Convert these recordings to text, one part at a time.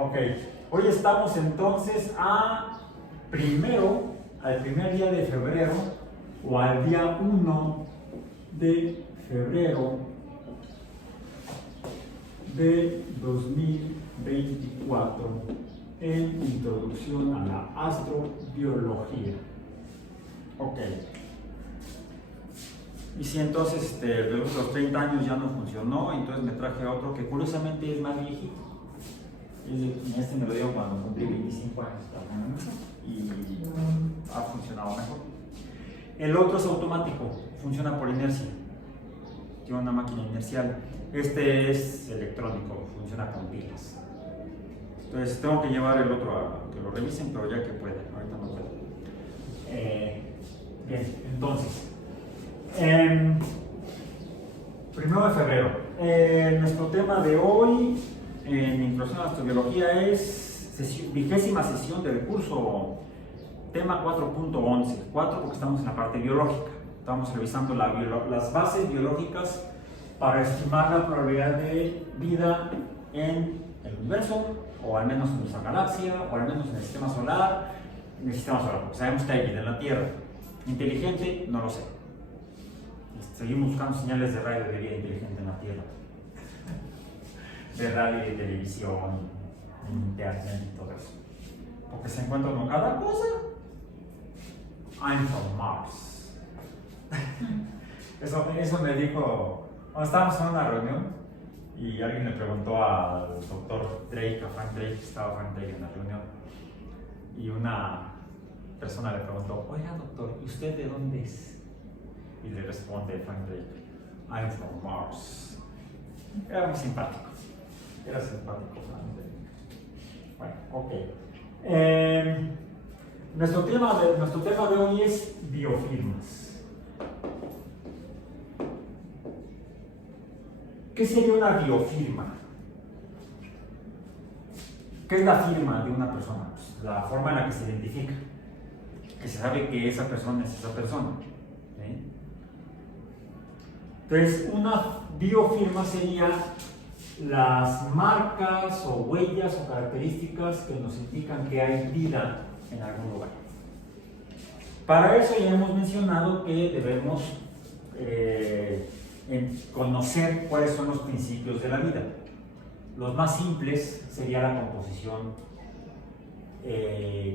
Ok, hoy estamos entonces al primer día de febrero o al día 1 de febrero de 2024 en Introducción a la Astrobiología. Ok. Y si entonces los 30 años ya no funcionó, entonces me traje otro que curiosamente es más viejito. Este me lo dio cuando cumplí 25 años y ha funcionado mejor. El otro es automático, funciona por inercia. Tiene una máquina inercial. Este es electrónico, funciona con pilas. Entonces tengo que llevar el otro a que lo revisen, pero ya que pueda, ahorita no puedo. Bien, entonces, 1 de febrero. Nuestro tema de hoy en Introducción a la Astrobiología es 20ª sesión del curso, tema 4.11. 4 porque estamos en la parte biológica. Estamos revisando las bases biológicas para estimar la probabilidad de vida en el universo, o al menos en nuestra galaxia, o al menos en el sistema solar. En el sistema solar, porque sabemos que hay vida en la Tierra. Inteligente, no lo sé. Seguimos buscando señales de radio de vida inteligente en la Tierra. De radio y de televisión, internet y todo eso. Porque se encuentra con cada cosa. I'm from Mars. Eso me dijo cuando estábamos en una reunión y alguien le preguntó al doctor Drake, a Frank Drake, estaba Frank Drake en la reunión, y una persona le preguntó: oiga doctor, ¿y usted de dónde es? Y le responde Frank Drake: I'm from Mars. Era muy simpático. Era simpático Frank Drake. Bueno, ok. Nuestro tema de hoy es biofirmas. ¿Qué sería una biofirma? ¿Qué es la firma de una persona? Pues la forma en la que se identifica, que se sabe que esa persona es esa persona. ¿Sí? Entonces, una biofirma sería las marcas o huellas o características que nos indican que hay vida en algún lugar. Para eso ya hemos mencionado que debemos conocer cuáles son los principios de la vida. Los más simples sería la composición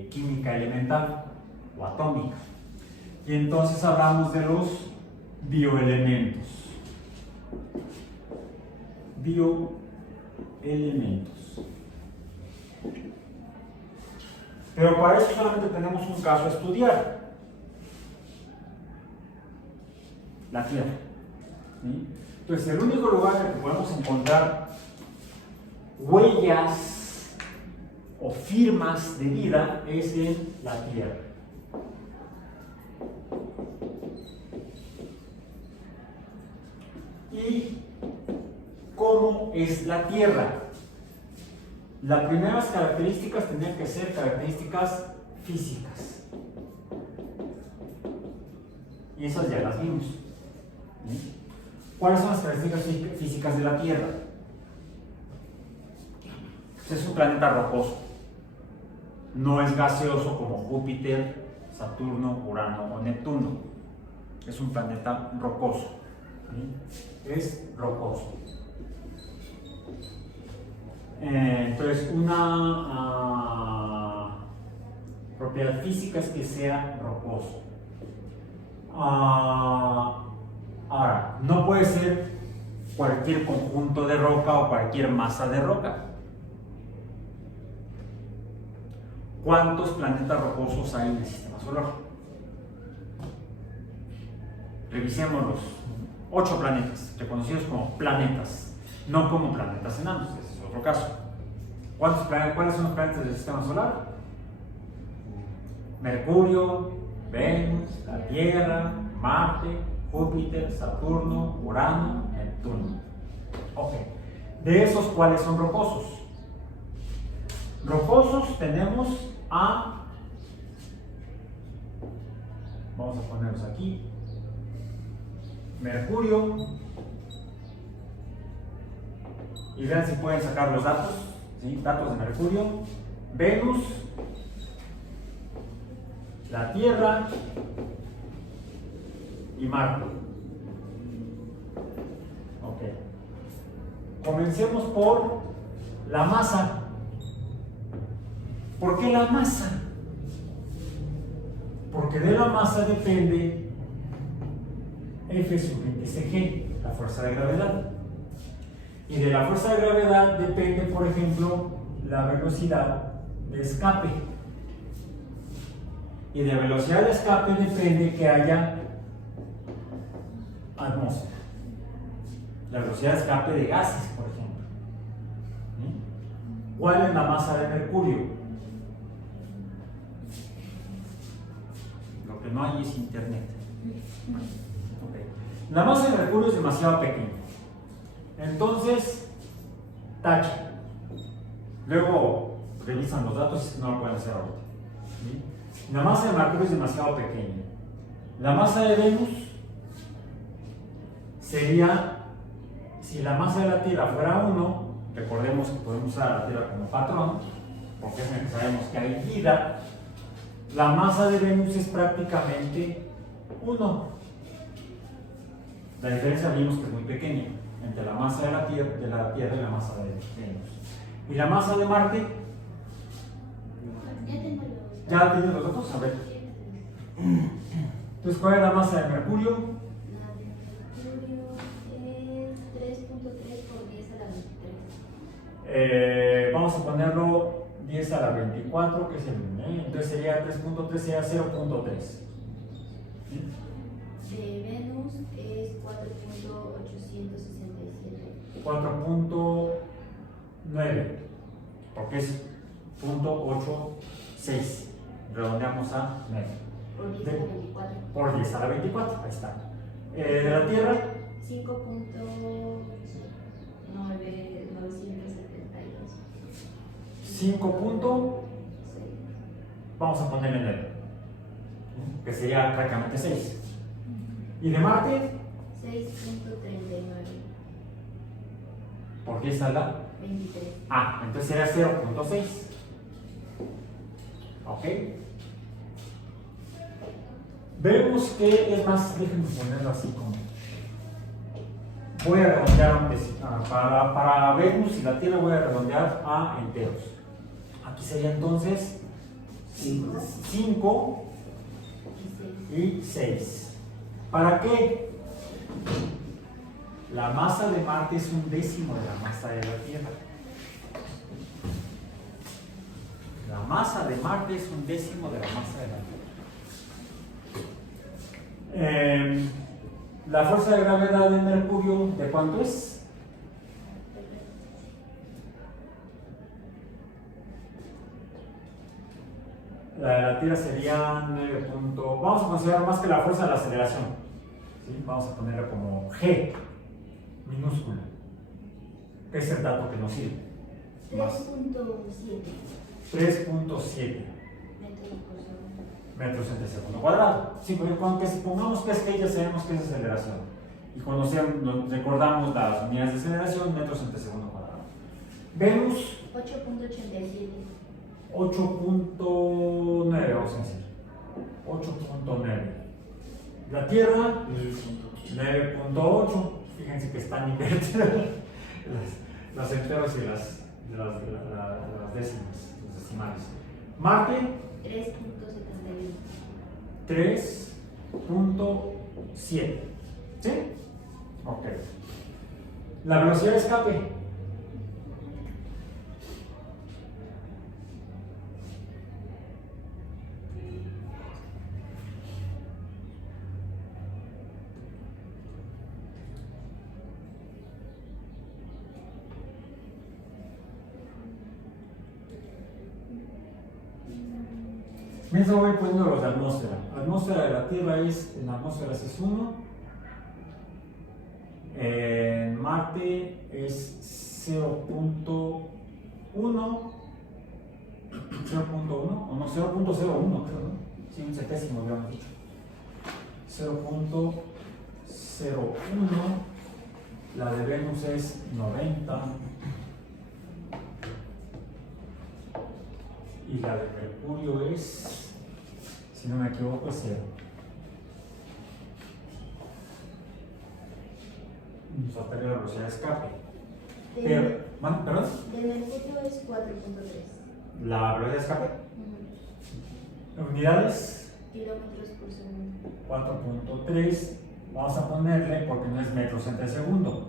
química elemental o atómica. Y entonces hablamos de los bioelementos. Bioelementos. Pero para eso solamente tenemos un caso a estudiar: la Tierra. ¿Sí? Entonces, el único lugar en el que podemos encontrar huellas o firmas de vida es en la Tierra. ¿Y cómo es la Tierra? Las primeras características tendrían que ser características físicas. Y esas ya las vimos. ¿Sí? ¿Cuáles son las características físicas de la Tierra? Pues es un planeta rocoso. No es gaseoso como Júpiter, Saturno, Urano o Neptuno. Es un planeta rocoso. ¿Sí? Es rocoso. Entonces, una propiedad física es que sea rocoso. Ahora, no puede ser cualquier conjunto de roca o cualquier masa de roca. ¿Cuántos planetas rocosos hay en el sistema solar? Revisémoslos. 8 planetas, reconocidos como planetas, no como planetas enanos, ese es otro caso. ¿Cuáles son los planetas del sistema solar? Mercurio, Venus, la Tierra, Marte, Júpiter, Saturno, Urano, Neptuno. Ok. De esos, ¿cuáles son rocosos? Rocosos tenemos vamos a ponerlos aquí: Mercurio, y vean si pueden sacar los datos. ¿sí? Datos de Mercurio, Venus, la Tierra y Marte. Ok. Comencemos por la masa. ¿Por qué la masa? Porque de la masa depende F sub índice G, la fuerza de gravedad. Y de la fuerza de gravedad depende, por ejemplo, la velocidad de escape. Y de velocidad de escape depende que haya atmósfera. La velocidad de escape de gases, por ejemplo. ¿Sí? ¿Cuál es la masa de Mercurio? Lo que no hay es internet. Okay. La masa de Mercurio es demasiado pequeña. Entonces, tache. Luego revisan los datos y no lo pueden hacer ahorita. ¿Sí? La masa de Mercurio es demasiado pequeña. La masa de Venus sería, si la masa de la Tierra fuera 1, recordemos que podemos usar a la Tierra como patrón, porque sabemos que hay vida, la masa de Venus es prácticamente 1. La diferencia vimos que es muy pequeña entre la masa de la Tierra y la masa de Venus. ¿Y la masa de Marte? ¿Ya tienes los datos? A ver. Entonces, ¿cuál es la masa de Mercurio? La de Mercurio es 3.3 por 10 a la 23. Vamos a ponerlo 10 a la 24, que es el entonces sería 3.3, sería 0.3. ¿Sí? De Venus es 4.867. 4.9, porque es 0.86. Redondeamos a 9. Por 10 a la 24. Por 10 a la 24, ahí está. De la Tierra, 5.972. 5. Vamos a ponerle 9, que sería prácticamente 6. ¿Y de Marte? 6.39. Por 10 a la 23. entonces sería 0.6. ¿Ok? Vemos que es más, déjenme ponerlo así como. Voy a redondear para Venus y la Tierra voy a redondear a enteros. Aquí sería entonces 5 y 6. ¿Para qué? La masa de Marte es 1/10 de la masa de la Tierra. La masa de Marte es 1/10 de la masa de la Tierra. La fuerza de gravedad de Mercurio, ¿de cuánto es? La de la Tierra sería 9. Vamos a considerar más que la fuerza de la aceleración. ¿Sí? Vamos a ponerlo como G minúscula. Es el dato que nos sirve. 3.7 metros entre segundo cuadrado. Sí, porque cuando supongamos que es G ya sabemos que es aceleración. Y cuando nos recordamos las unidades de aceleración, metros entre segundo cuadrado. Venus 8.87. 8.9, vamos a decir. 8.9. La Tierra 9.8. Fíjense que están invertidas las enteros y las décimas, los decimales. Marte 3.7. ¿Sí? Ok. La velocidad de escape. Mientras voy poniendo los de atmósfera. La atmósfera de la Tierra en la atmósfera es 1. En Marte es 0.1. 0.1 o no, 0.01 creo, ¿no? Sí, un centésimo habíamos dicho. 0.01. La de Venus es 90. y la de mercurio es, si no me equivoco, es 0. Nos faltaría la velocidad de escape. Pero, ¿perdón? De mercurio es 4.3. La velocidad de escape. Unidades, Kilómetros por segundo. 4.3. Vamos a ponerle, porque no es metros entre segundo,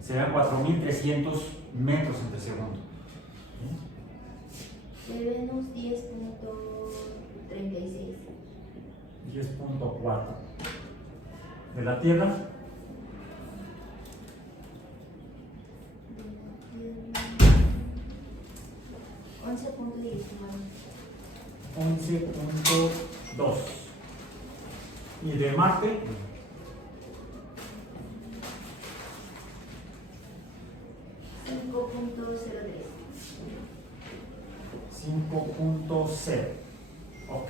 serían 4.300 metros entre segundo. De Venus 10.36. 10.4. De la Tierra, De la Tierra 11.19. 11.2. Y de Marte, 5.0. Ok.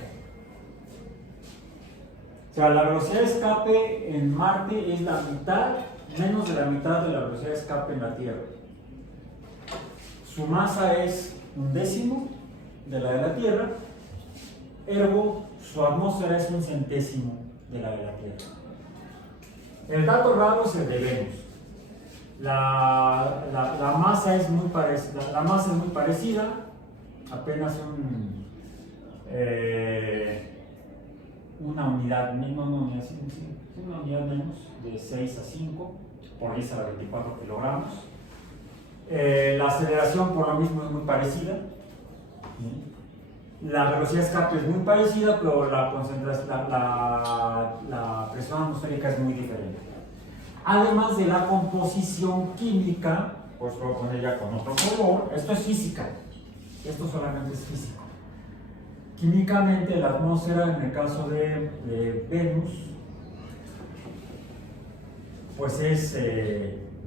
O sea, la velocidad de escape en Marte es la mitad, menos de la mitad de la velocidad de escape en la Tierra. Su masa es 1/10 de la Tierra, ergo su atmósfera es 1/100 de la Tierra. El dato raro es el de Venus. La masa es muy parecida, apenas una unidad menos, una unidad menos, de 6 a 5, por 10 a la 24 kilogramos. La aceleración por lo mismo es muy parecida. La velocidad de escape es muy parecida, pero la presión atmosférica es muy diferente. Además de la composición química, pues lo voy a poner ya con otro color. Esto es física, esto solamente es físico. Químicamente, la atmósfera, en el caso de Venus, pues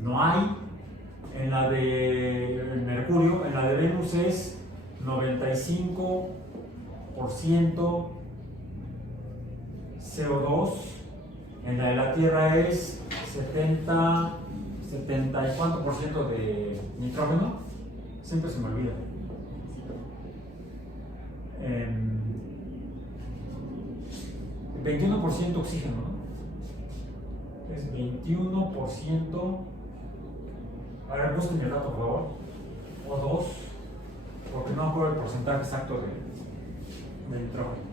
no hay. En la de Mercurio, en la de Venus es 95% CO2, en la de la Tierra es 70 y cuánto por ciento de nitrógeno, siempre se me olvida. 21% oxígeno, ¿no? Es 21%. A ver, busquen el dato, por favor. O 2, porque no me acuerdo el porcentaje exacto de nitrógeno.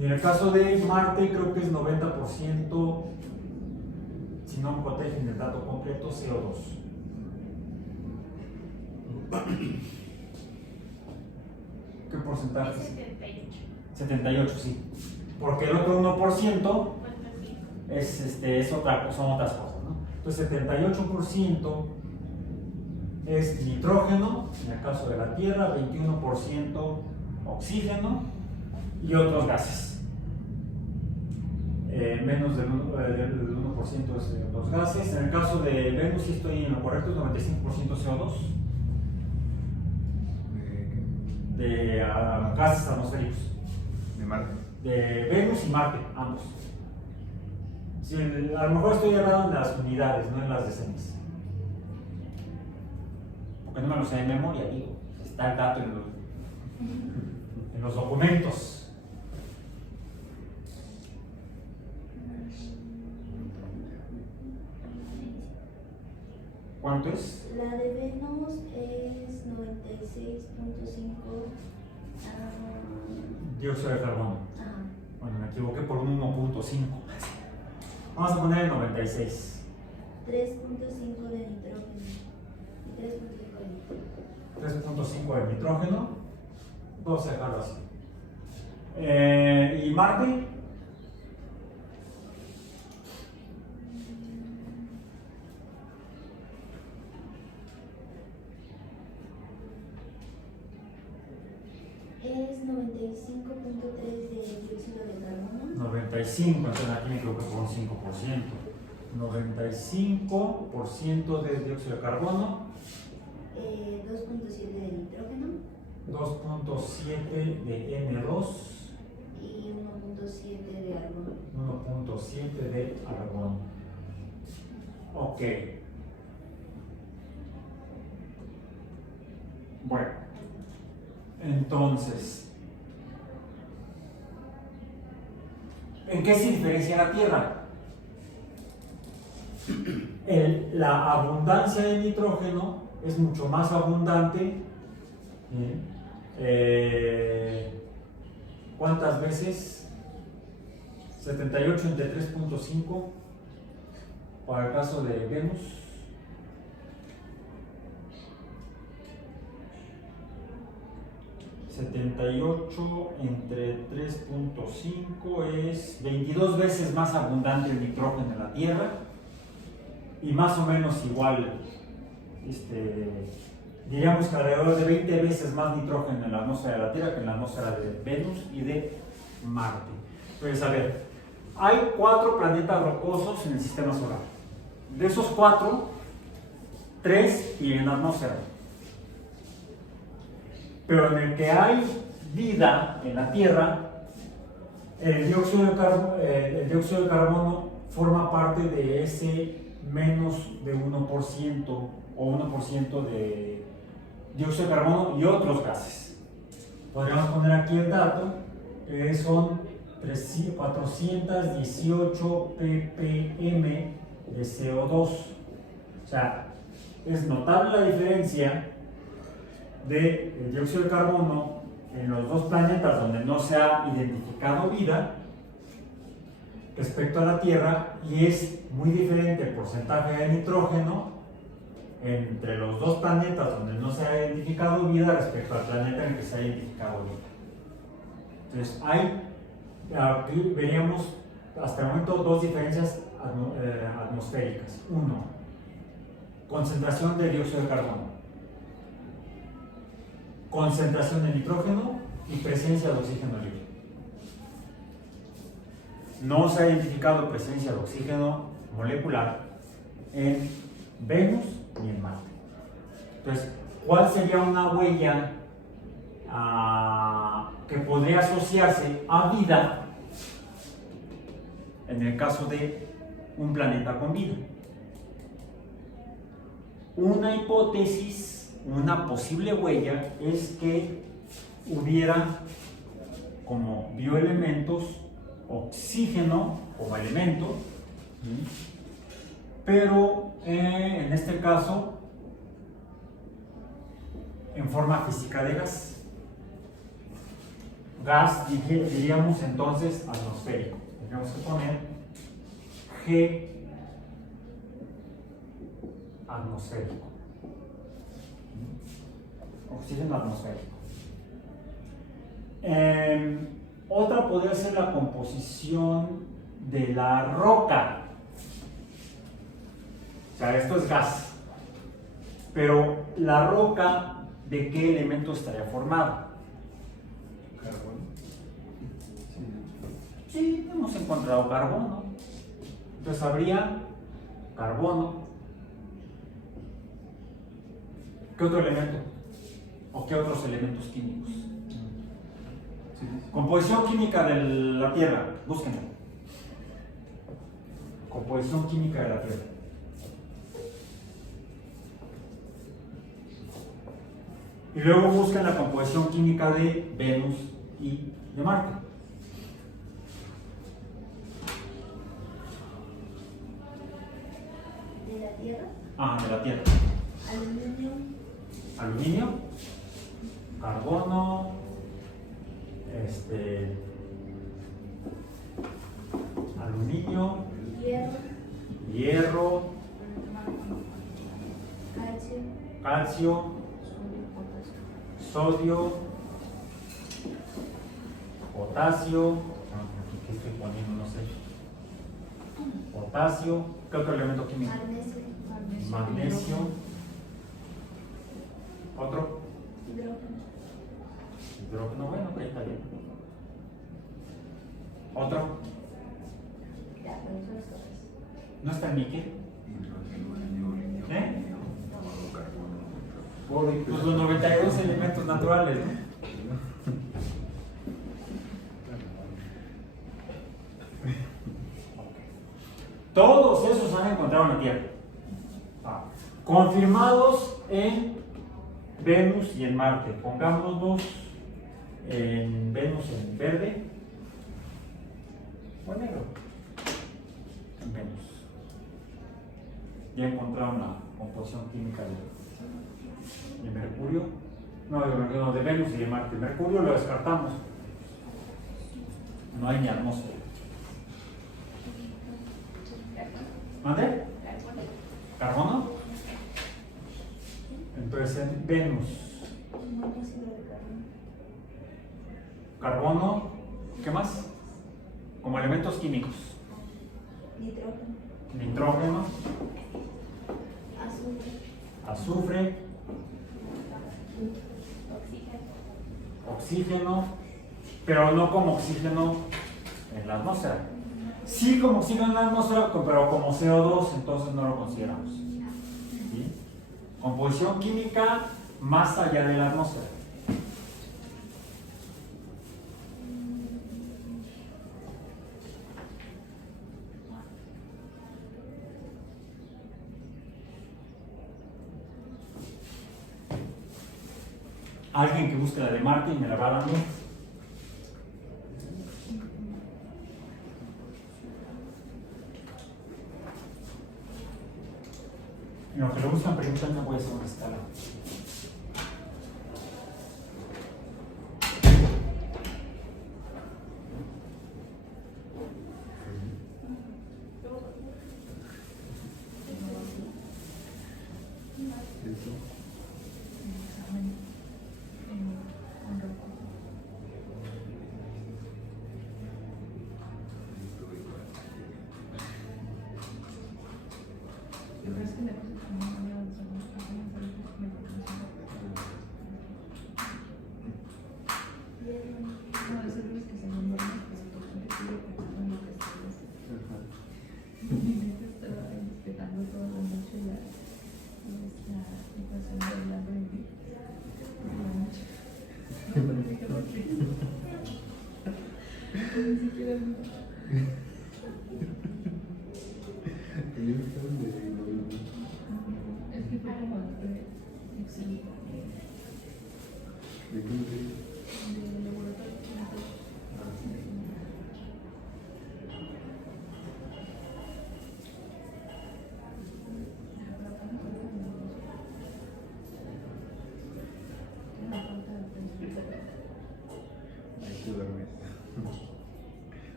Y en el caso de Marte, creo que es 90%, si no me protegen el dato completo, CO2. ¿Qué porcentaje? 78. 78, sí. Porque el otro 1% son otras cosas, ¿no? Entonces, 78% es nitrógeno, en el caso de la Tierra, 21% oxígeno y otros gases. Menos del 1% es los gases. En el caso de Venus, si estoy en lo correcto, es 95% CO2 de gases atmosféricos. De Marte. De Venus y Marte, ambos. Sí, a lo mejor estoy errado en las unidades, no en las decenas. Porque no me lo sé de memoria, digo. Está el dato en los documentos. ¿Cuánto es? La de Venus es 96.5. Dióxido de carbono. Ajá. Bueno, me equivoqué por un 1.5. Vamos a poner el 96. 3.5 de nitrógeno. Y 3.5 de nitrógeno. 3.5 de nitrógeno. Vamos a dejarlo así. ¿Y Marte? Es 95.3 de dióxido de carbono. 95, entonces aquí me equivoqué por un 5%. 95% de dióxido de carbono. 2.7 de nitrógeno. 2.7 de N2. Y 1.7 de argón. 1.7 de argón. Ok. Bueno, entonces, ¿en qué se diferencia la Tierra? La abundancia de nitrógeno es mucho más abundante. ¿Cuántas veces? 78 entre 3.5 para el caso de Venus. ...78 entre 3.5 es 22 veces más abundante el nitrógeno en la Tierra y más o menos igual, diríamos que alrededor de 20 veces más nitrógeno en la atmósfera de la Tierra que en la atmósfera de Venus y de Marte. Entonces, a ver, hay 4 planetas rocosos en el sistema solar. De esos 4, 3 tienen atmósfera. Pero en el que hay vida en la Tierra, el dióxido de carbono forma parte de ese menos de 1% o 1% de dióxido de carbono y otros gases. Podríamos poner aquí el dato, son 418 ppm de CO2. O sea, es notable la diferencia del dióxido de carbono en los 2 planetas donde no se ha identificado vida respecto a la Tierra, y es muy diferente el porcentaje de nitrógeno entre los 2 planetas donde no se ha identificado vida respecto al planeta en el que se ha identificado vida. Entonces, aquí veríamos hasta el momento 2 diferencias atmosféricas. 1, concentración de dióxido de carbono, concentración de nitrógeno y presencia de oxígeno libre. No se ha identificado presencia de oxígeno molecular en Venus ni en Marte. Entonces, ¿cuál sería una huella que podría asociarse a vida en el caso de un planeta con vida? Una hipótesis, una posible huella es que hubiera como bioelementos oxígeno como elemento, pero en este caso en forma física de gas. Gas, diríamos entonces atmosférico. Tendríamos que poner G atmosférico. Oxígeno atmosférico. Otra podría ser la composición de la roca. O sea, esto es gas. Pero la roca, ¿de qué elemento estaría formada? Carbono. Sí, hemos encontrado carbono. Entonces habría carbono. ¿Qué otro elemento? ¿O qué otros elementos químicos? Composición química de la Tierra, búsquenla. Composición química de la Tierra. Y luego buscan la composición química de Venus y de Marte. ¿De la Tierra? De la Tierra. Aluminio. Aluminio, carbono, aluminio, hierro, calcio, sodio, potasio, aquí qué estoy poniendo, no sé, potasio, ¿qué otro elemento químico? Magnesio, otro, hidrógeno, bueno, ahí está bien. Otro, ¿no está el níquel? ¿Eh? Pues los 92 elementos naturales, ¿no? Todos esos han encontrado en la Tierra. Confirmados en Venus y en Marte. Pongámonos en Venus en verde o en negro. En Venus. Ya encontraron la composición química de Mercurio. No, de Venus y de Marte. Mercurio lo descartamos. No hay ni atmósfera. ¿Mande? ¿Carbono? Entonces en Venus. Carbono. ¿Qué más? Como elementos químicos. Nitrógeno. Azufre. Oxígeno. Pero no como oxígeno en la atmósfera. Sí como oxígeno en la atmósfera, pero como CO2, entonces no lo consideramos. ¿Sí? Composición química más allá de la atmósfera. Alguien que busque la de Marte y me la va dando. En lo que lo buscan, pregúntame, voy a hacer una escala.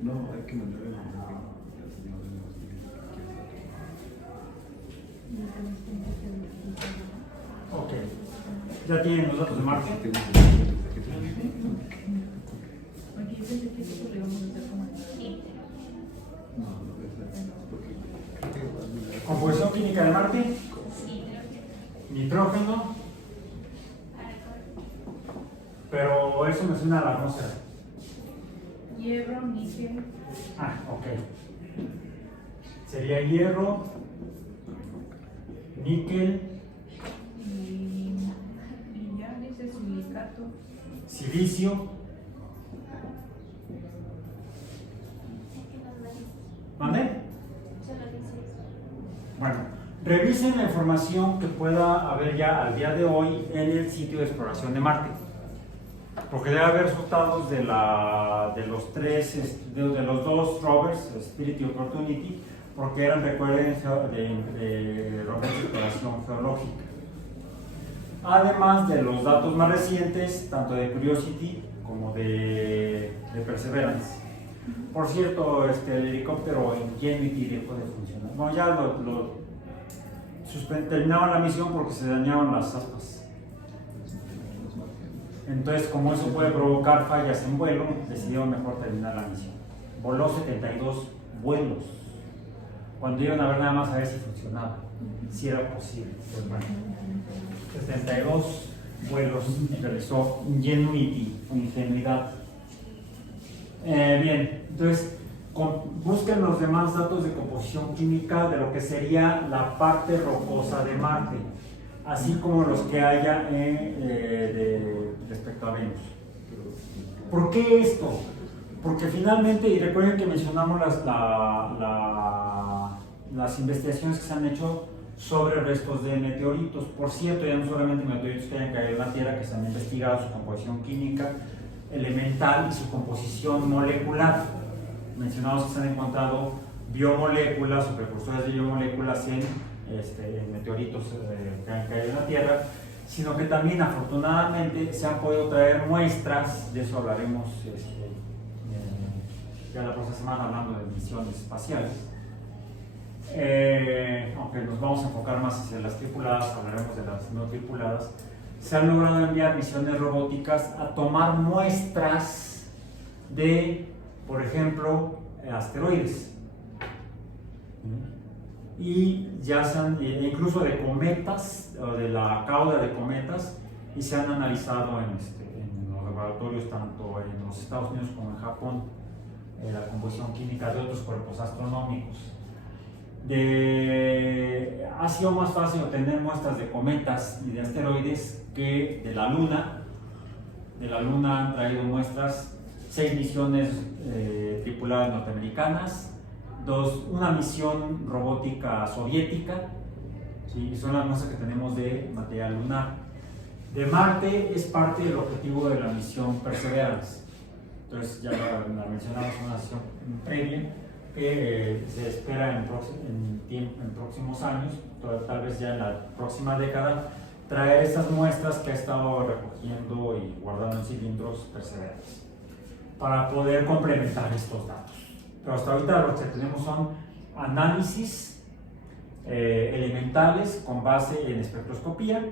No, hay que mandar el mensaje. Ok. ¿Ya tienen los datos de Marte? Composición química de Marte. Nitrógeno. Pero eso me suena a la atmósfera. Hierro, níquel. Ah, ok. Sería hierro, níquel, Y ya dice silicato. silicio. ¿Mande? Bueno, revisen la información que pueda haber ya al día de hoy en el sitio de exploración de Marte. Porque debe haber resultados de los dos rovers, Spirit y Opportunity, porque eran, recuerden, de rovers de exploración geológica. Además de los datos más recientes, tanto de Curiosity como de Perseverance. Por cierto, el helicóptero Ingenuity dejó de funcionar. Bueno, ya terminaron la misión porque se dañaron las aspas. Entonces, como eso puede provocar fallas en vuelo, decidieron mejor terminar la misión. Voló 72 vuelos, cuando iban a ver nada más a ver si funcionaba, si era posible. Pues bueno, 72 vuelos realizó Ingenuidad. Bien, entonces, Busquen los demás datos de composición química de lo que sería la parte rocosa de Marte, así como los que haya respecto a Venus. ¿Por qué esto? Porque finalmente, y recuerden que mencionamos las investigaciones que se han hecho sobre restos de meteoritos. Por cierto, ya no solamente meteoritos que hayan caído en la Tierra, que se han investigado su composición química, elemental y su composición molecular. Mencionamos que se han encontrado biomoléculas o precursores de biomoléculas en meteoritos que han caído en la Tierra, sino que también afortunadamente se han podido traer muestras, de eso hablaremos ya la próxima semana hablando de misiones espaciales, aunque nos vamos a enfocar más hacia las tripuladas, hablaremos de las no tripuladas. Se han logrado enviar misiones robóticas a tomar muestras de, por ejemplo, asteroides, y ya se han, incluso de cometas, o de la cauda de cometas, y se han analizado en los laboratorios tanto en los Estados Unidos como en Japón la composición química de otros cuerpos astronómicos. Ha sido más fácil obtener muestras de cometas y de asteroides que de la Luna. De la Luna han traído muestras 6 misiones tripuladas norteamericanas, una misión robótica soviética, ¿sí? Son las muestras que tenemos de material lunar. De Marte es parte del objetivo de la misión Perseverance. Entonces, ya la mencionamos en una sesión previa, que se espera en próximos años, tal vez ya en la próxima década, traer estas muestras que ha estado recogiendo y guardando en cilindros Perseverance, para poder complementar estos datos. Pero hasta ahorita lo que tenemos son análisis elementales con base en espectroscopía,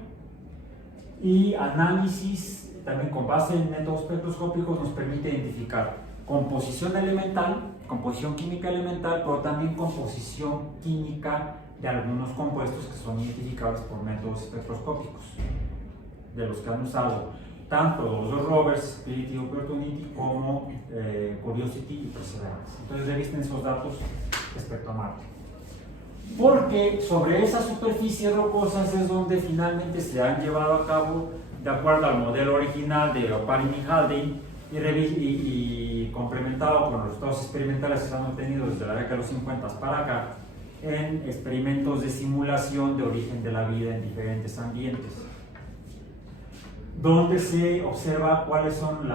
y análisis también con base en métodos espectroscópicos nos permite identificar composición elemental, composición química elemental, pero también composición química de algunos compuestos que son identificables por métodos espectroscópicos, de los que han usado tanto los dos rovers, Spirit y Opportunity, como Curiosity y Perseverance. Entonces revisten esos datos respecto a Marte. Porque sobre esas superficies rocosas es donde finalmente se han llevado a cabo, de acuerdo al modelo original de Oparin y Haldane, y complementado con los resultados experimentales que se han obtenido desde la década de los 50 para acá, en experimentos de simulación de origen de la vida en diferentes ambientes, donde se observa cuáles son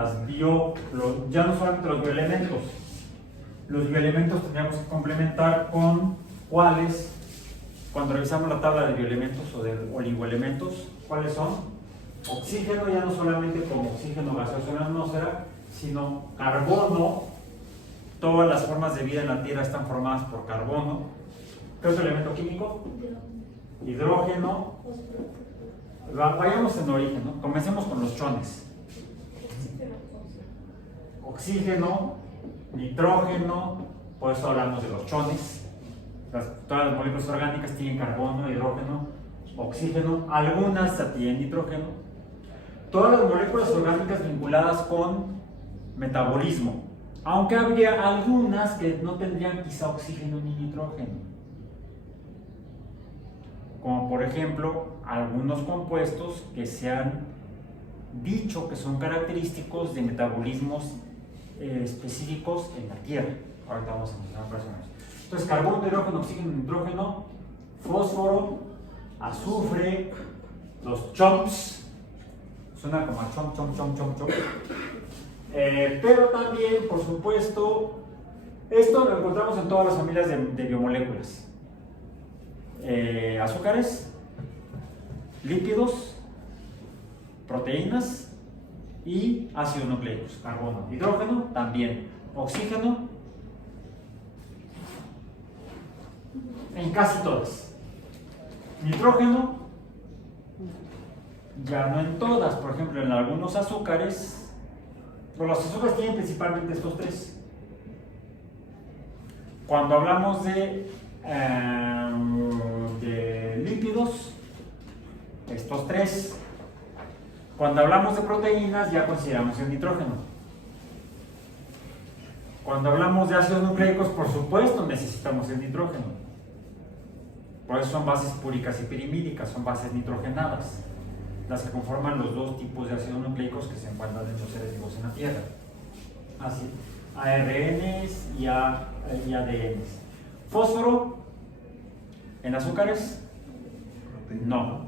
ya no solamente los bioelementos. Los bioelementos tendríamos que complementar con cuáles, cuando revisamos la tabla de bioelementos o de oligoelementos, cuáles son. Oxígeno, ya no solamente como oxígeno gaseoso en la atmósfera, sino carbono. Todas las formas de vida en la Tierra están formadas por carbono. ¿Qué otro elemento químico? Hidrógeno. Vayamos en origen, ¿no? Comencemos con los chones. Oxígeno, nitrógeno, por eso hablamos de los chones. Todas las moléculas orgánicas tienen carbono, hidrógeno, oxígeno, algunas tienen nitrógeno. Todas las moléculas orgánicas vinculadas con metabolismo, aunque habría algunas que no tendrían quizá oxígeno ni nitrógeno, como por ejemplo algunos compuestos que se han dicho que son característicos de metabolismos específicos en la Tierra. Ahorita vamos a mencionar personas. Entonces, carbono, hidrógeno, oxígeno, nitrógeno, fósforo, azufre, los CHOMPs, suena como a chom, chom, chom, chom, chom. Pero también, por supuesto, esto lo encontramos en todas las familias de biomoléculas. Azúcares, lípidos, proteínas y ácidos nucleicos, carbono, hidrógeno también, oxígeno, en casi todas. Nitrógeno, ya no en todas, por ejemplo en algunos azúcares, pero los azúcares tienen principalmente estos tres. Cuando hablamos de lípidos, estos tres. Cuando hablamos de proteínas ya consideramos el nitrógeno. Cuando hablamos de ácidos nucleicos, por supuesto necesitamos el nitrógeno. Por eso son bases púricas y pirimídicas, son bases nitrogenadas, las que conforman los dos tipos de ácidos nucleicos que se encuentran en los seres vivos en la Tierra. Así, ARNs y ADNs. Fósforo en azúcares, no.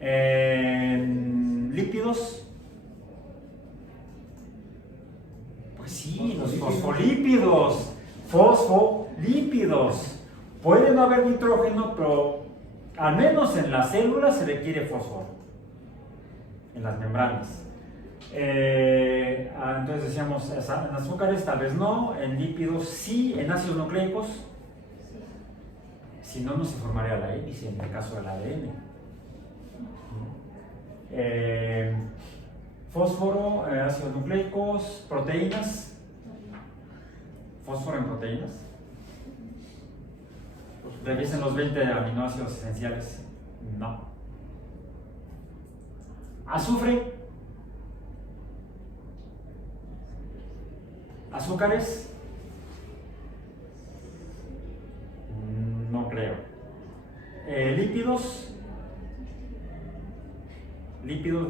En lípidos, pues sí, los fosfolípidos, fosfolípidos. Puede no haber nitrógeno, pero al menos en las células se requiere fósforo, en las membranas. Entonces decíamos, en azúcares tal vez no, en lípidos sí, en ácidos nucleicos, si no, no se formaría la hélice en el caso del ADN. Fósforo, ácidos nucleicos, proteínas, fósforo en proteínas. Revisen los 20 aminoácidos esenciales. No. Azufre. Azúcares. No creo. Lípidos. Lípidos.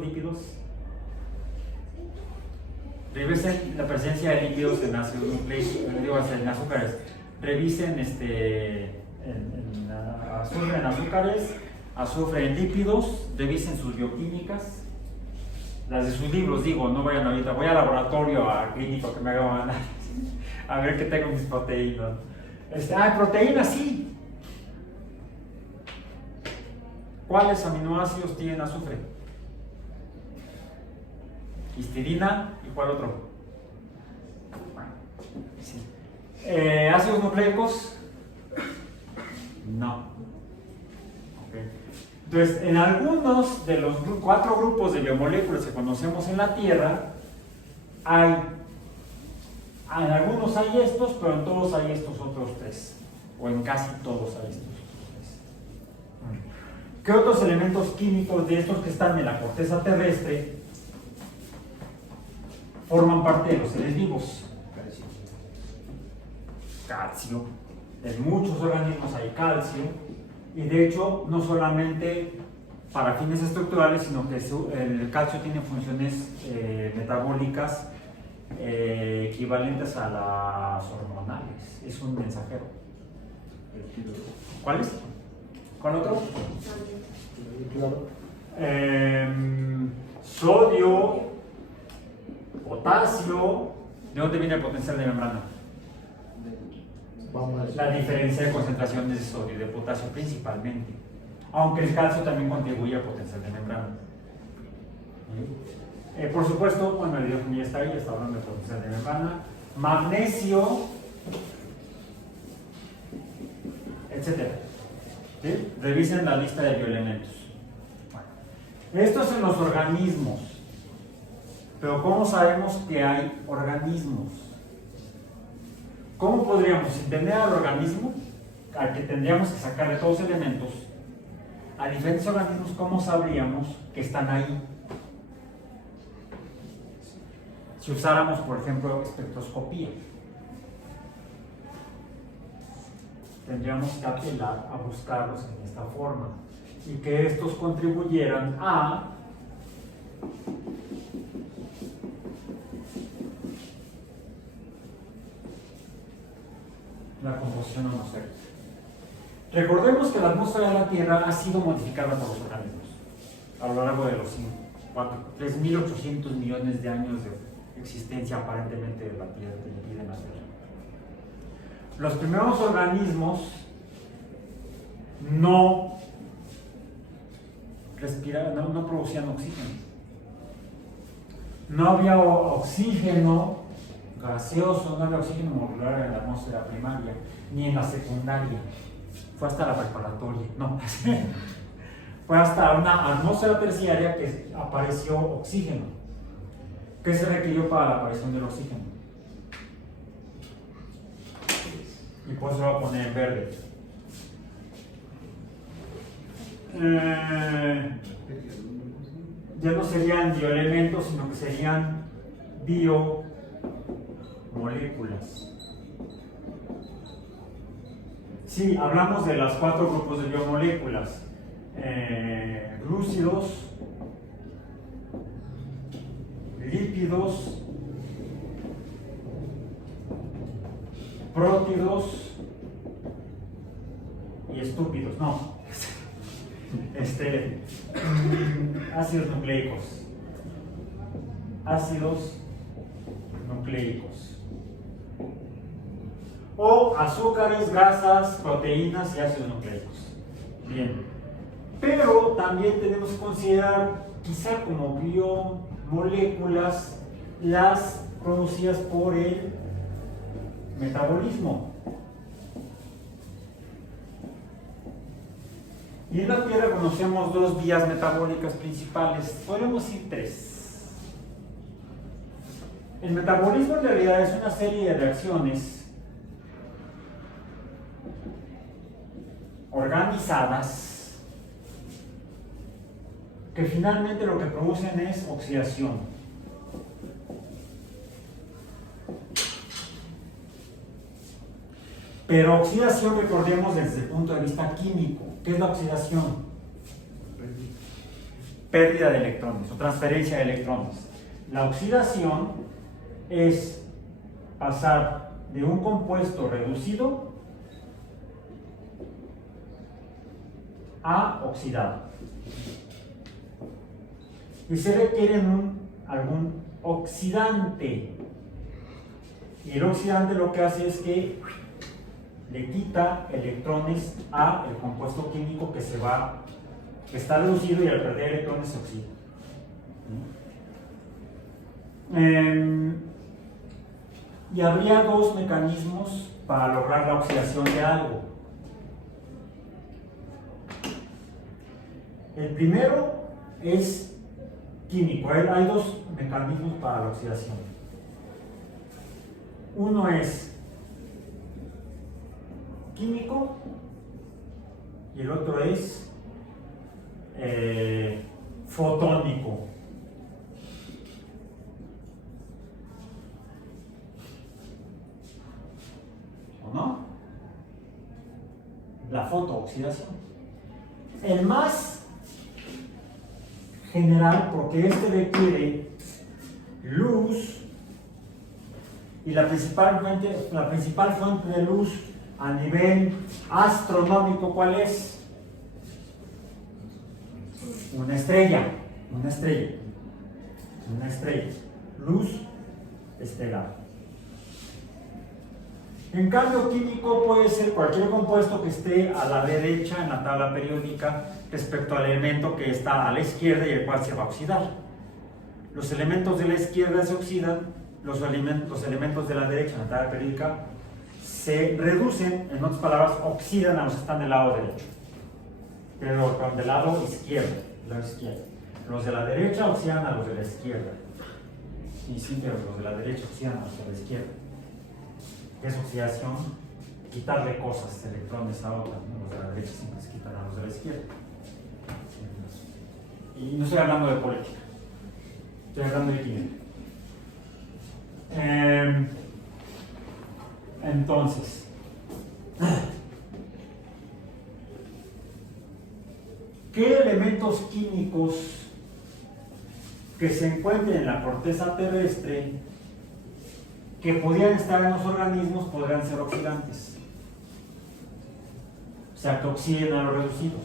Revisen la presencia de lípidos en ácidos nucleicos, en azúcares. Revisen azufre en azúcares, azufre en lípidos, revisen sus bioquímicas, las de sus libros, digo, no vayan ahorita, voy al laboratorio, al clínico que me haga análisis, a ver qué tengo mis proteínas. Proteínas sí. ¿Cuáles aminoácidos tienen azufre? Histidina, ¿y cuál otro? Sí. Ácidos nucleicos. No. Okay. Entonces, en algunos de los 4 grupos de biomoléculas que conocemos en la Tierra, en algunos hay estos, pero en todos hay estos otros 3. O en casi todos hay estos otros 3. ¿Qué otros elementos químicos de estos que están en la corteza terrestre forman parte de los seres vivos? Calcio. En muchos organismos hay calcio, y de hecho no solamente para fines estructurales, sino que el calcio tiene funciones metabólicas equivalentes a las hormonales. Es un mensajero. ¿Cuál es? ¿Cuál otro? Sodio, potasio. ¿De dónde viene el potencial de membrana? La diferencia de concentraciones de sodio y de potasio principalmente, aunque el calcio también contribuye al potencial de membrana. Por supuesto, bueno, el hidrógeno ya está ahí, está hablando de potencial de membrana, magnesio, etc. ¿Sí? Revisen la lista de bioelementos. Bueno, esto es en los organismos, pero ¿cómo sabemos que hay organismos? ¿Cómo podríamos entender al organismo, al que tendríamos que sacarle todos los elementos, a diferentes organismos, cómo sabríamos que están ahí? Si usáramos, por ejemplo, espectroscopía, tendríamos que apelar a buscarlos en esta forma y que estos contribuyeran a la composición atmosférica. Recordemos que la atmósfera de la Tierra ha sido modificada por los organismos a lo largo de los 3.800 millones de años de existencia aparentemente de la Tierra, de la Tierra. Los primeros organismos no producían oxígeno. No había oxígeno gaseoso, no había oxígeno molecular en la atmósfera primaria, ni en la secundaria. Fue hasta la preparatoria, no. Fue hasta una atmósfera terciaria que apareció oxígeno. ¿Qué se requirió para la aparición del oxígeno? Y por eso lo voy a poner en verde. Ya no serían bioelementos, sino que serían biomoléculas. Sí, hablamos de los 4 grupos de biomoléculas. Glúcidos, lípidos, prótidos y estúpidos, no. Ácidos nucleicos. Ácidos nucleicos. O azúcares, grasas, proteínas y ácidos nucleicos. Bien. Pero también tenemos que considerar, quizá como biomoléculas, las producidas por el metabolismo. Y en la Tierra conocemos 2 vías metabólicas principales, podemos decir 3. El metabolismo en realidad es una serie de reacciones organizadas que finalmente lo que producen es oxidación. Pero oxidación, recordemos desde el punto de vista químico. ¿Qué es la oxidación? Pérdida de electrones o transferencia de electrones. La oxidación es pasar de un compuesto reducido a oxidado. Y se requiere algún oxidante. Y el oxidante lo que hace es que le quita electrones a el compuesto químico que está reducido y al perder electrones se oxida. Y habría 2 mecanismos para lograr la oxidación de algo. El primero es químico. Hay 2 mecanismos para la oxidación. Uno es químico y el otro es fotónico. ¿O no? La fotooxidación. El más general, porque este requiere luz y la principal fuente de luz a nivel astronómico, ¿cuál es? Una estrella. Luz estelar. En cambio químico puede ser cualquier compuesto que esté a la derecha en la tabla periódica respecto al elemento que está a la izquierda y el cual se va a oxidar. Los elementos de la izquierda se oxidan, los elementos de la derecha en la tabla periódica se reducen, en otras palabras, oxidan a los que están del lado derecho, pero del lado izquierdo, Los de la derecha oxidan a los de la izquierda, y siempre los de la derecha oxidan a los de la izquierda. Es oxidación, quitarle cosas, electrones a otras, ¿no? Los de la derecha siempre se quitan a los de la izquierda. Y no estoy hablando de política, estoy hablando de química. Entonces, ¿qué elementos químicos que se encuentren en la corteza terrestre que podrían estar en los organismos podrían ser oxidantes? O sea, que oxiden a los reducidos.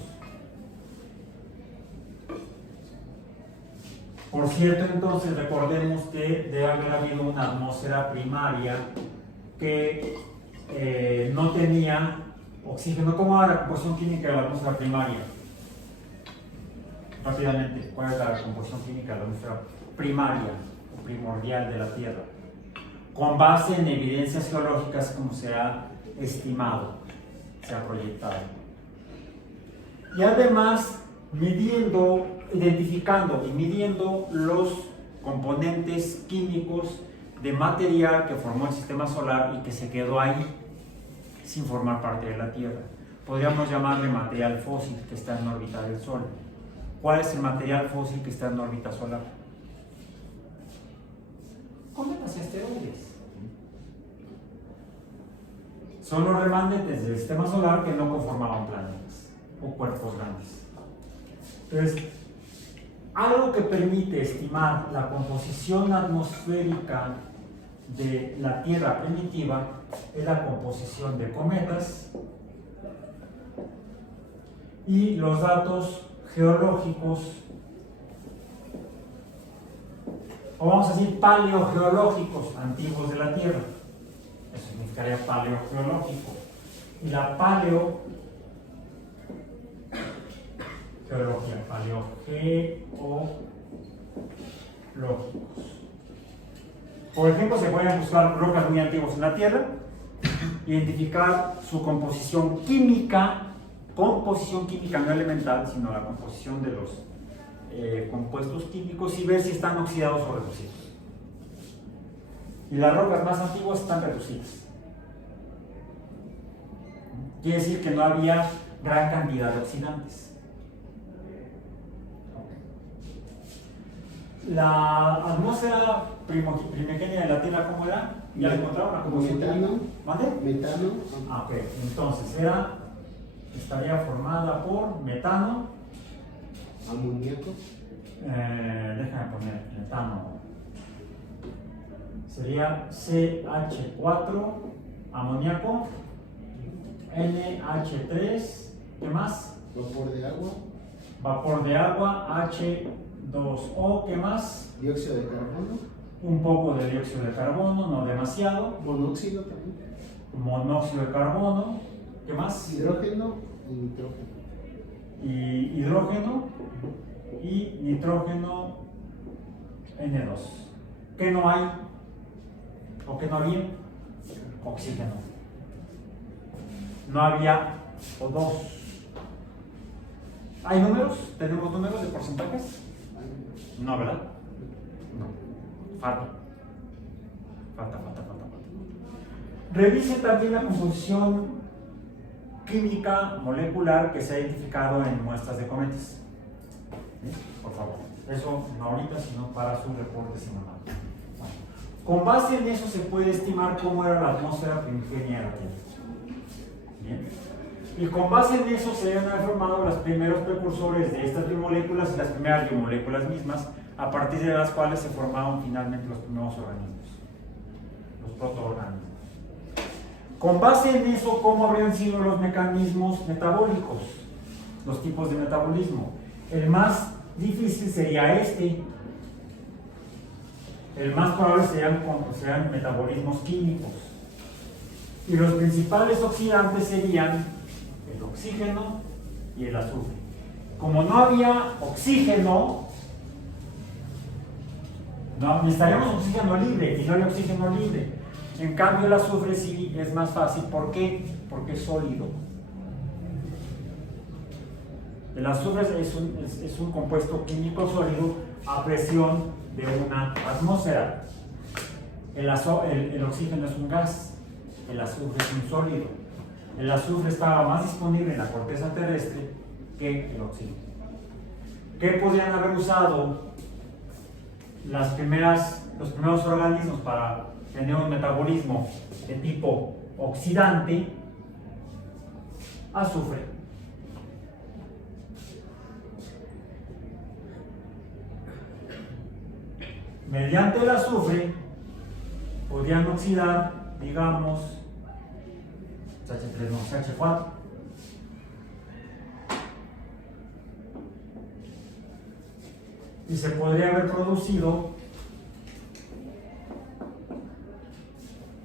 Por cierto, entonces recordemos que debe haber habido una atmósfera primaria que no tenía oxígeno. ¿Cómo era la composición química de la atmósfera primaria? Rápidamente, ¿cuál es la composición química de la atmósfera primaria o primordial de la Tierra? Con base en evidencias geológicas como se ha estimado, se ha proyectado. Y además, identificando y midiendo los componentes químicos de material que formó el sistema solar y que se quedó ahí sin formar parte de la Tierra. Podríamos llamarle material fósil que está en órbita del Sol. ¿Cuál es el material fósil que está en órbita solar? Cometas y asteroides. son los remanentes del sistema solar que no conformaban planetas o cuerpos grandes. Entonces, algo que permite estimar la composición atmosférica de la Tierra primitiva es la composición de cometas y los datos geológicos, o vamos a decir paleogeológicos antiguos de la Tierra. Eso significaría paleogeológico. Y la paleogeología, paleogeológicos. Por ejemplo, se pueden buscar rocas muy antiguas en la Tierra, identificar su composición química no elemental, sino la composición de los compuestos químicos y ver si están oxidados o reducidos. Y las rocas más antiguas están reducidas. Quiere decir que no había gran cantidad de oxidantes. La atmósfera primigenia de la Tierra, ¿cómo era? ¿Ya la encontraron? La composición. Metano. ¿Vale? Metano. Ok, entonces estaría formada por metano. Amoníaco. Déjame poner metano. Sería CH4, amoníaco, NH3, ¿qué más? Vapor de agua. Vapor de agua, H2O, ¿qué más? Dióxido de carbono. Un poco de dióxido de carbono, no demasiado. Monóxido también. Monóxido de carbono, ¿qué más? Hidrógeno y nitrógeno. Y hidrógeno y nitrógeno N2. ¿Qué no hay? ¿O qué no había? Oxígeno. No había O2. ¿Hay números? ¿Tenemos números de porcentajes? No, ¿verdad? No. Falta. Revise también la composición química molecular que se ha identificado en muestras de cometas. ¿Sí? Por favor. Eso no ahorita, sino para su reporte semanal. Con base en eso se puede estimar cómo era la atmósfera primigenia de la Tierra. Bien. Y con base en eso se han formado los primeros precursores de estas biomoléculas y las primeras biomoléculas mismas, a partir de las cuales se formaron finalmente los primeros organismos, los protoorganismos. Con base en eso, ¿cómo habrían sido los mecanismos metabólicos? Los tipos de metabolismo. El más difícil sería este. El más probable serían metabolismos químicos. Y los principales oxidantes serían el oxígeno y el azufre. Como no había oxígeno, necesitaríamos oxígeno libre y no hay oxígeno libre. En cambio, el azufre sí es más fácil. ¿Por qué? Porque es sólido. El azufre es un compuesto químico sólido a presión de una atmósfera. El oxígeno es un gas, el azufre es un sólido. El azufre estaba más disponible en la corteza terrestre que el oxígeno. ¿Qué podrían haber usado los primeros organismos para tener un metabolismo de tipo oxidante? Azufre. Mediante el azufre podrían oxidar, digamos, CH3, no, CH4. Y se podría haber producido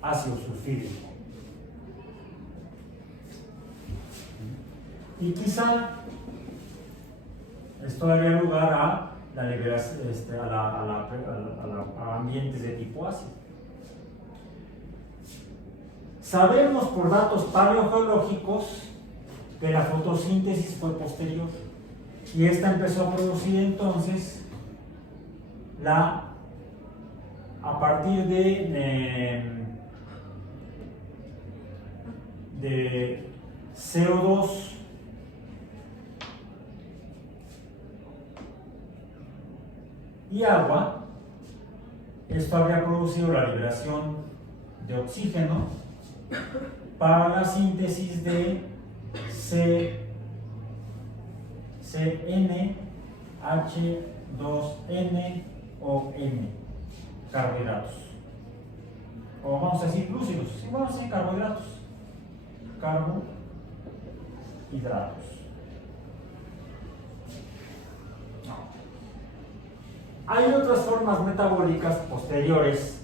ácido sulfídrico. Y quizá esto daría lugar a la liberación, a ambientes de tipo ácido. Sabemos por datos paleogeológicos que la fotosíntesis fue posterior y esta empezó a producir entonces a partir de CO2 y agua. Esto habría producido la liberación de oxígeno para la síntesis de CnH2n o N, carbohidratos. O vamos a decir glúcidos, sí, vamos a decir carbohidratos. Carbohidratos. Hay otras formas metabólicas posteriores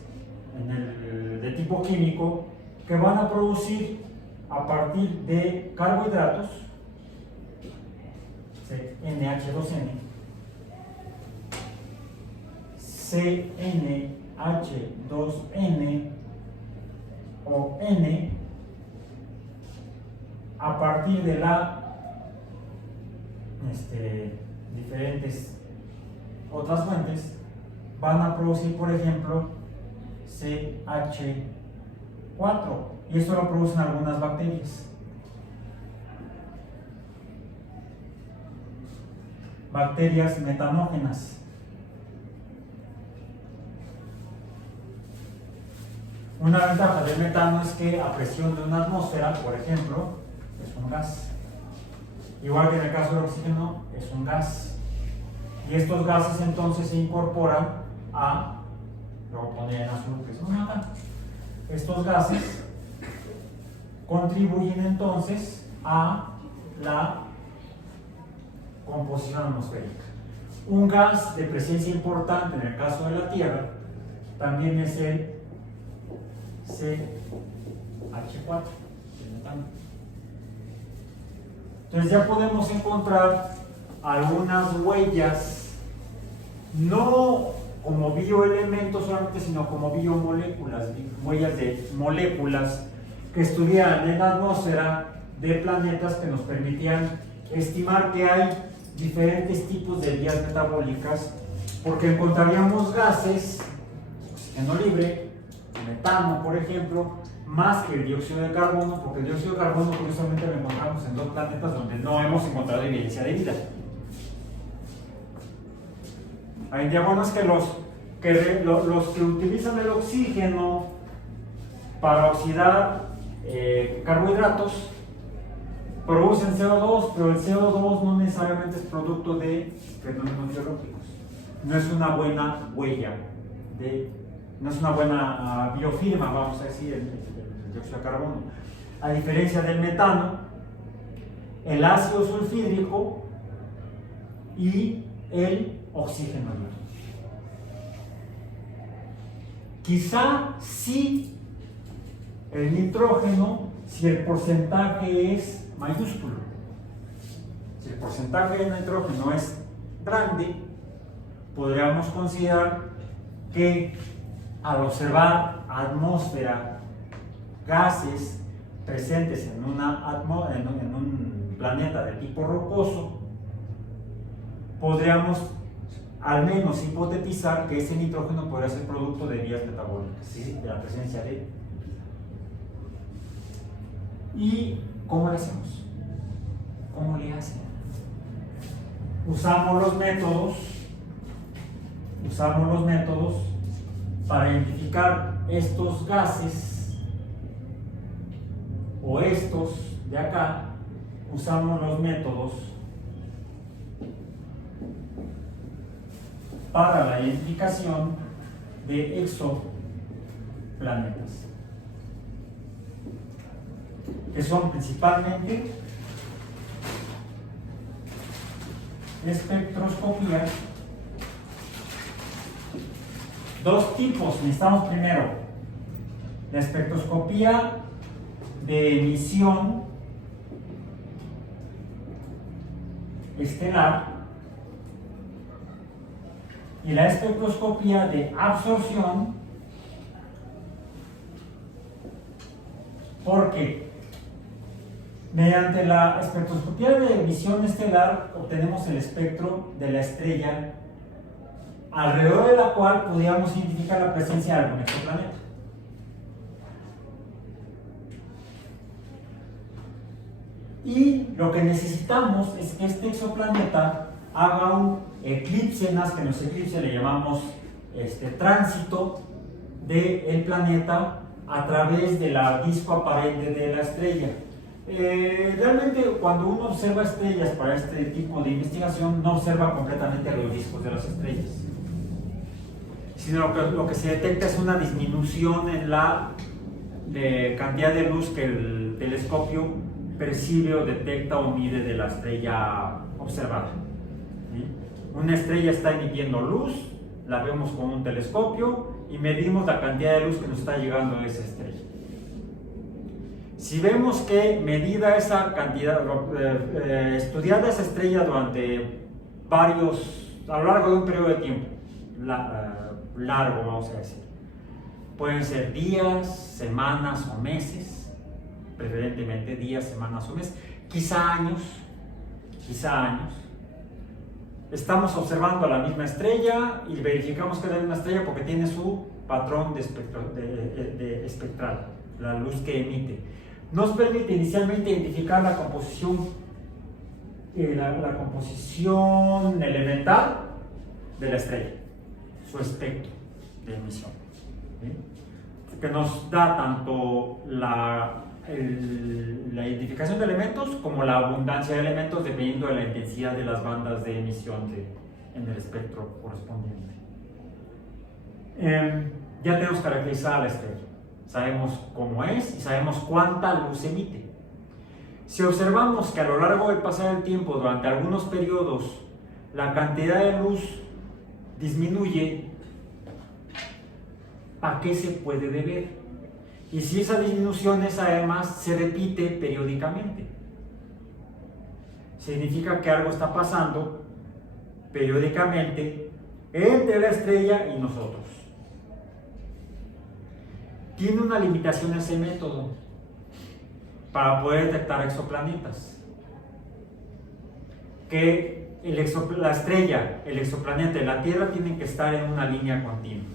de tipo químico que van a producir a partir de carbohidratos, NH2N, CnH2n o N, a partir de diferentes otras fuentes, van a producir, por ejemplo, CH4, y esto lo producen algunas bacterias. Bacterias metanógenas. Una ventaja del metano es que a presión de una atmósfera, por ejemplo, es un gas. Igual que en el caso del oxígeno, es un gas. Y estos gases entonces se incorporan a, luego pondría en azul que es un metano. Estos gases contribuyen entonces a la composición atmosférica. Un gas de presencia importante en el caso de la Tierra también es el CH4, el metano. Entonces ya podemos encontrar algunas huellas, no como bioelementos solamente, sino como biomoléculas, huellas de moléculas que estudiaban en la atmósfera de planetas, que nos permitían estimar que hay diferentes tipos de vías metabólicas, porque encontraríamos gases, oxígeno libre, metano, por ejemplo, más que el dióxido de carbono, porque el dióxido de carbono curiosamente lo encontramos en dos planetas donde no hemos encontrado evidencia de vida. Ahí ya bueno es que los que utilizan el oxígeno para oxidar carbohidratos producen CO2, pero el CO2 no necesariamente es producto de fenómenos biológicos. No es una buena huella, no es una buena biofirma, vamos a decir, el dióxido de carbono. A diferencia del metano, el ácido sulfídrico y el oxígeno libre. Quizá sí el nitrógeno, si el porcentaje es mayúsculo. Si el porcentaje de nitrógeno es grande, podríamos considerar que al observar atmósfera, gases presentes en un planeta de tipo rocoso, podríamos al menos hipotetizar que ese nitrógeno podría ser producto de vías metabólicas, ¿sí? De la presencia de vida. ¿Y cómo le hacemos? ¿Cómo le hacen? Usamos los métodos para identificar estos gases o estos de acá. Usamos los métodos para la identificación de exoplanetas, que son principalmente espectroscopía. Dos tipos necesitamos primero: la espectroscopía de emisión estelar y la espectroscopía de absorción, porque mediante la espectroscopía de emisión estelar obtenemos el espectro de la estrella alrededor de la cual podríamos identificar la presencia de algún exoplaneta. Y lo que necesitamos es que este exoplaneta haga un eclipse, en los eclipses le llamamos tránsito del planeta a través del disco aparente de la estrella. Realmente cuando uno observa estrellas para este tipo de investigación no observa completamente los discos de las estrellas, sino que lo que se detecta es una disminución en la cantidad de luz que el telescopio percibe o detecta o mide de la estrella observada. ¿Sí? Una estrella está emitiendo luz, la vemos con un telescopio y medimos la cantidad de luz que nos está llegando de esa estrella. Si vemos que medida esa cantidad, estudiada esa estrella durante a lo largo de un periodo de tiempo largo, vamos a decir, pueden ser días, semanas o meses, preferentemente días, semanas o meses, quizá años, estamos observando la misma estrella y verificamos que es la misma estrella porque tiene su patrón de espectral, la luz que emite. Nos permite inicialmente identificar la composición elemental de la estrella, su espectro de emisión, ¿sí? Que nos da tanto la identificación de elementos como la abundancia de elementos dependiendo de la intensidad de las bandas de emisión en el espectro correspondiente. Ya tenemos caracterizada la estrella, sabemos cómo es y sabemos cuánta luz emite. Si observamos que a lo largo del pasar del tiempo, durante algunos periodos, la cantidad de luz disminuye, ¿a qué se puede deber? Y si esa disminución además se repite periódicamente, significa que algo está pasando periódicamente entre la estrella y nosotros. Tiene una limitación ese método para poder detectar exoplanetas, que la estrella, el exoplaneta y la Tierra tienen que estar en una línea continua.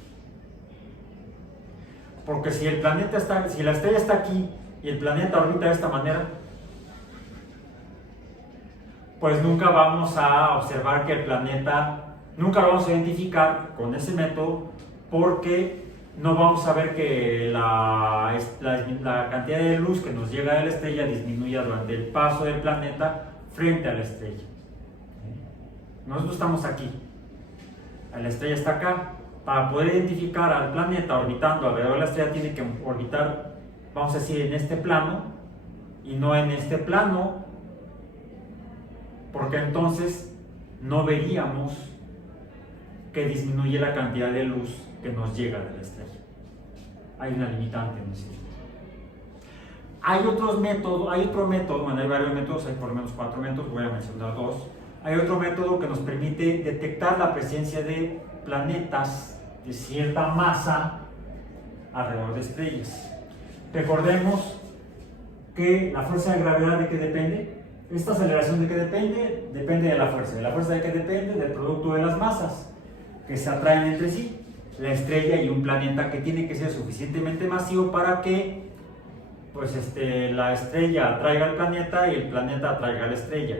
Porque si la estrella está aquí y el planeta orbita de esta manera, pues nunca vamos a observar que el planeta, nunca lo vamos a identificar con ese método, porque no vamos a ver que la cantidad de luz que nos llega de la estrella disminuya durante el paso del planeta frente a la estrella. Nosotros estamos aquí, la estrella está acá. Para poder identificar al planeta orbitando alrededor de la estrella tiene que orbitar, vamos a decir, en este plano y no en este plano, porque entonces no veríamos que disminuye la cantidad de luz que nos llega de la estrella. Hay una limitante en ese sentido. Hay otro método, bueno, hay varios métodos, hay por lo menos 4 métodos, voy a mencionar 2. Hay otro método que nos permite detectar la presencia de planetas de cierta masa alrededor de estrellas. Recordemos que la fuerza de gravedad, ¿de qué depende? Esta aceleración, ¿de qué depende? Depende de la fuerza. ¿De la fuerza de qué depende? Del producto de las masas que se atraen entre sí, la estrella y un planeta, que tiene que ser suficientemente masivo para que la estrella atraiga al planeta y el planeta atraiga a la estrella.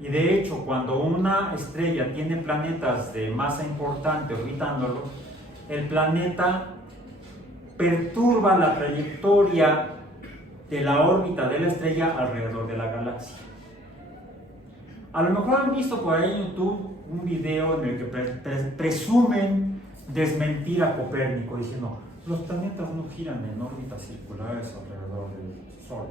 Y de hecho, cuando una estrella tiene planetas de masa importante orbitándolo, el planeta perturba la trayectoria de la órbita de la estrella alrededor de la galaxia. A lo mejor han visto por ahí en YouTube un video en el que presumen desmentir a Copérnico, diciendo: los planetas no giran en órbitas circulares alrededor del Sol.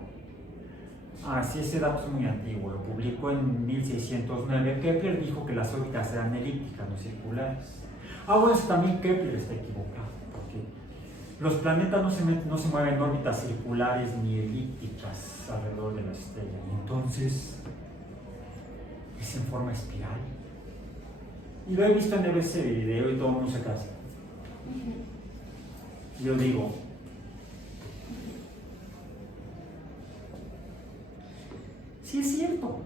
Sí, ese dato es muy antiguo, lo publicó en 1609. Kepler dijo que las órbitas eran elípticas, no circulares. Bueno, eso también Kepler está equivocado, porque los planetas no se mueven en órbitas circulares ni elípticas alrededor de la estrella, y entonces es en forma espiral. Y lo he visto en ese video y todo el mundo se casa. Yo digo, sí es cierto.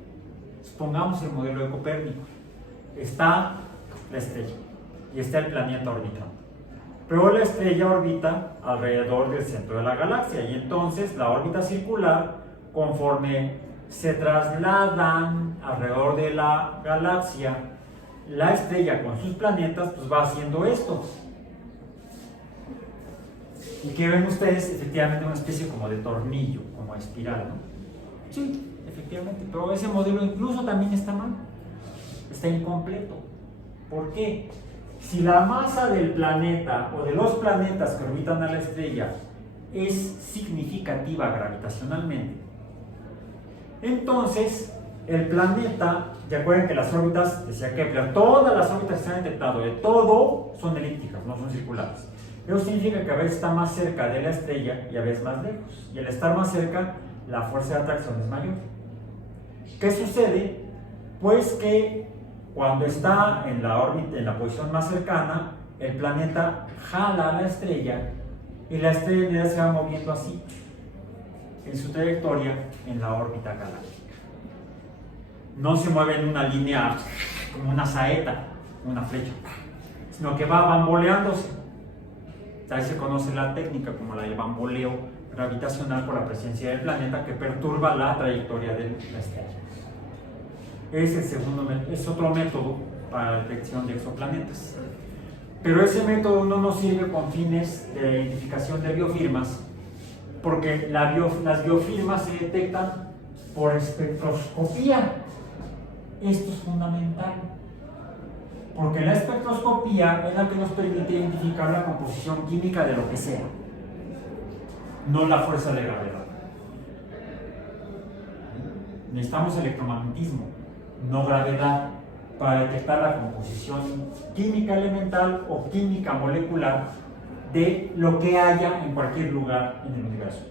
Supongamos el modelo de Copérnico. Está la estrella y está el planeta orbitando. Pero la estrella orbita alrededor del centro de la galaxia, y entonces la órbita circular, conforme se trasladan alrededor de la galaxia, la estrella con sus planetas, pues va haciendo esto. Y que ven ustedes efectivamente una especie como de tornillo, como espiral, ¿no? Sí, efectivamente, pero ese modelo incluso también está mal, está incompleto. ¿Por qué? Si la masa del planeta o de los planetas que orbitan a la estrella es significativa gravitacionalmente, entonces el planeta, ¿te acuerdan que las órbitas, decía Kepler, todas las órbitas que se han detectado de todo son elípticas, no son circulares? Eso significa que a veces está más cerca de la estrella y a veces más lejos. Y al estar más cerca, la fuerza de atracción es mayor. ¿Qué sucede? Pues que cuando está en la órbita, en la posición más cercana, el planeta jala a la estrella y la estrella en realidad se va moviendo así en su trayectoria en la órbita galáctica. No se mueve en una línea como una saeta, una flecha, sino que va bamboleándose. Ahí se conoce la técnica como la del bamboleo gravitacional por la presencia del planeta que perturba la trayectoria de la estrella. Es otro método para la detección de exoplanetas. Pero ese método no nos sirve con fines de identificación de biofirmas, porque las biofirmas se detectan por espectroscopía. Esto es fundamental, porque la espectroscopía es la que nos permite identificar la composición química de lo que sea, no la fuerza de gravedad. Necesitamos electromagnetismo, no gravedad, para detectar la composición química elemental o química molecular de lo que haya en cualquier lugar en el universo.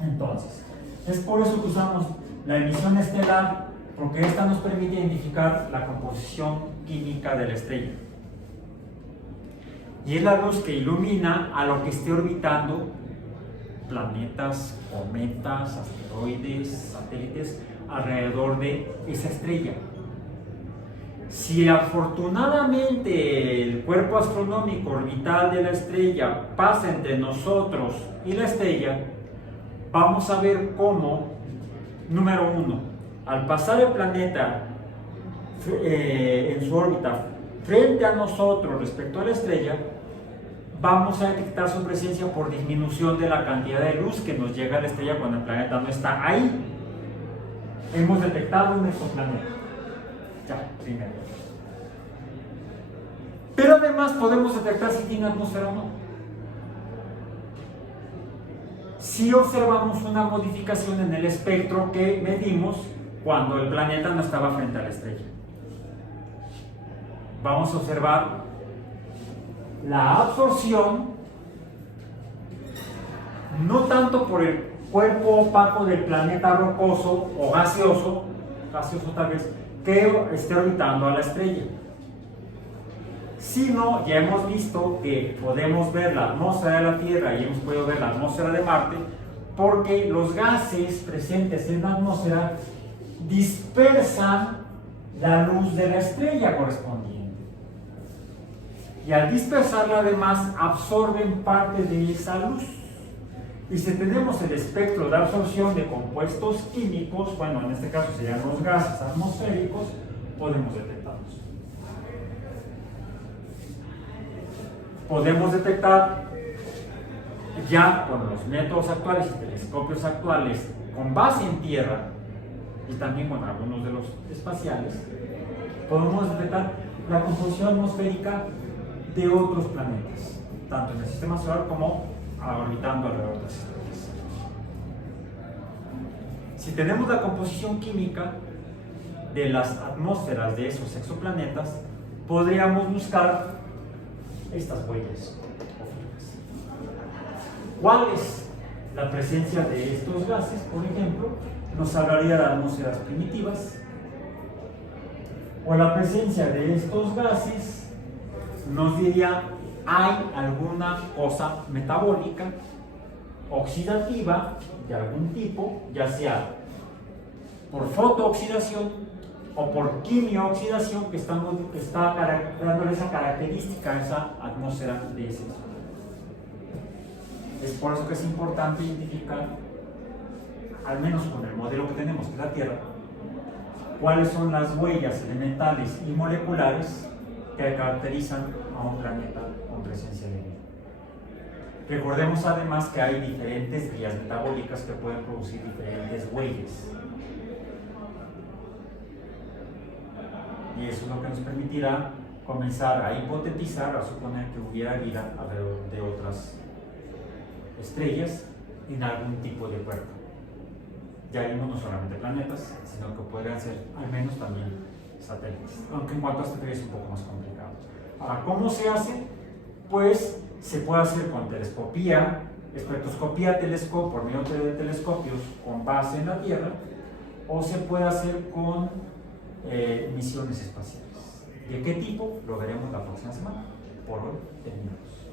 Entonces, es por eso que usamos la emisión estelar, porque esta nos permite identificar la composición química de la estrella. Y es la luz que ilumina a lo que esté orbitando planetas, cometas, asteroides, satélites alrededor de esa estrella. Si afortunadamente el cuerpo astronómico orbital de la estrella pasa entre nosotros y la estrella, vamos a ver cómo, número uno, al pasar el planeta en su órbita frente a nosotros respecto a la estrella, vamos a detectar su presencia por disminución de la cantidad de luz que nos llega a la estrella cuando el planeta no está ahí. Hemos detectado un exoplaneta. Ya, primero. Pero además podemos detectar si tiene atmósfera o no. Si observamos una modificación en el espectro que medimos cuando el planeta no estaba frente a la estrella. Vamos a observar la absorción, no tanto por el cuerpo opaco del planeta rocoso o gaseoso tal vez, que esté orbitando a la estrella, sino ya hemos visto que podemos ver la atmósfera de la Tierra y hemos podido ver la atmósfera de Marte, porque los gases presentes en la atmósfera dispersan la luz de la estrella correspondiente. Y al dispersarla además absorben parte de esa luz. Y si tenemos el espectro de absorción de compuestos químicos, bueno, en este caso serían los gases atmosféricos, podemos detectarlos. Podemos detectar ya con los métodos actuales y telescopios actuales, con base en Tierra y también con algunos de los espaciales, podemos detectar la composición atmosférica de otros planetas, tanto en el sistema solar como orbitando alrededor de las estrellas. Si tenemos la composición química de las atmósferas de esos exoplanetas, podríamos buscar estas huellas o firmas. ¿Cuál es la presencia de estos gases? Por ejemplo, nos hablaría de atmósferas primitivas, o la presencia de estos gases nos diría, hay alguna cosa metabólica, oxidativa, de algún tipo, ya sea por fotooxidación o por quimiooxidación, que está dándole esa característica a esa atmósfera de ese planeta. Es por eso que es importante identificar, al menos con el modelo que tenemos, que es la Tierra, cuáles son las huellas elementales y moleculares que caracterizan a un planeta con presencia de vida. Recordemos además que hay diferentes vías metabólicas que pueden producir diferentes huellas. Y eso es lo que nos permitirá comenzar a hipotetizar, a suponer que hubiera vida alrededor de otras estrellas en algún tipo de cuerpo. Ya vimos no solamente planetas, sino que podrían ser al menos también satélites, aunque en cuanto a estrellas es un poco más complicado. Ahora, ¿cómo se hace? Pues se puede hacer con telescopía, espectroscopía por medio de telescopios con base en la Tierra, o se puede hacer con misiones espaciales. ¿De qué tipo? Lo veremos la próxima semana. Por hoy terminamos.